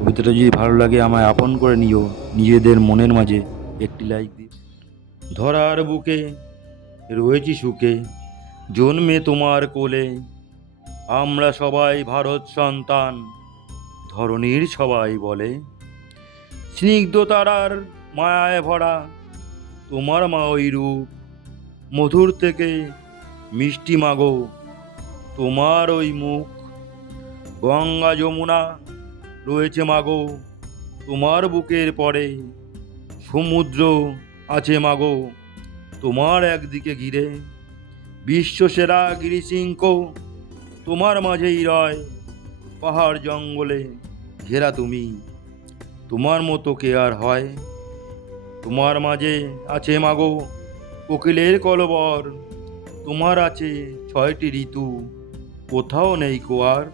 কবিতাটা যদি ভালো লাগে আমায় আপন করে নিও, নিজেদের মনের মাঝে একটি লাইক দিও। ধরার বুকে রয়েছি সুখে, জন্মে তোমার কোলে, আমরা সবাই ভারত সন্তান, ধরণীর সবাই বলে। স্নিগ্ধ তারার মায়ায় ভরা তোমার মা ওই রূপ, মধুর থেকে মিষ্টি মাগো তোমার ওই মুখ। গঙ্গা যমুনা রয়েছে মাগো তোমার বুকের পরে, সমুদ্র আছে মাগো তোমার একদিকে ঘিরে। বিশ্বসেরা গিরিশৃঙ্গ তোমার মাঝেই রয়, পাহাড় জঙ্গলে ঘেরা তুমি, তোমার মতো কে আর হয়। তোমার মাঝে আছে মাগো কোকিলের কলবর, তোমার আছে 6টি ঋতু, কোথাও নেই কোয়ার।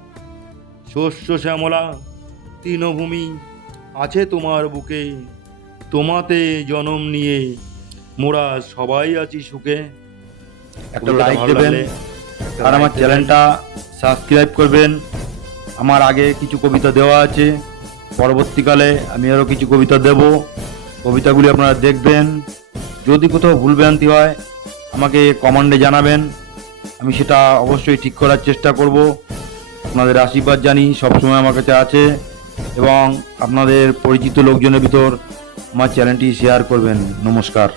শস্য শ্যামলা তৃণভূমি আছে তোমার বুকে, তোমাতে জনম নিয়ে মোরা সবাই আছি সুখে। একটা লাইক দেবেন আর আমার চ্যানেলটা সাবস্ক্রাইব করবেন। আমার আগে কিছু কবিতা দেওয়া আছে, পরবর্তীকালে আমি আরও কিছু কবিতা দেব। কবিতাগুলি আপনারা দেখবেন। যদি কোথাও ভুলভ্রান্তি হয় আমাকে কমেন্টে জানাবেন, আমি সেটা অবশ্যই ঠিক করার চেষ্টা করব। আপনাদের আশীর্বাদ জানি সবসময় আমার কাছে আছে, এবং আপনাদের পরিচিত লোকজনের ভিতর আমার চ্যানেলটি শেয়ার করবেন। নমস্কার।